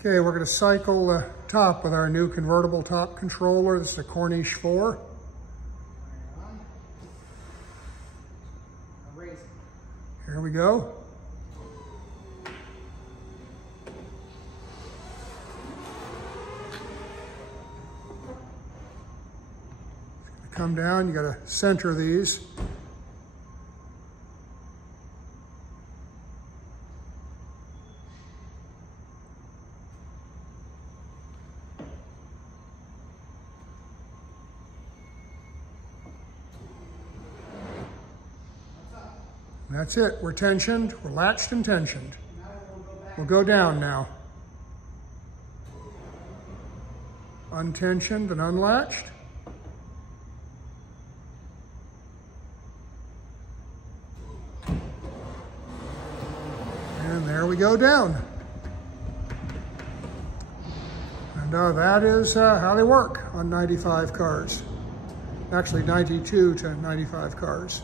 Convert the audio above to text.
Okay, we're going to cycle the top with our new convertible top controller. This is a Corniche IV. Here we go. It's going to come down. You got to center these. That's it. We're tensioned. We're latched and tensioned. We'll go down now. Untensioned and unlatched. And there we go down. And that is how they work on 95 cars. Actually 92 to 95 cars.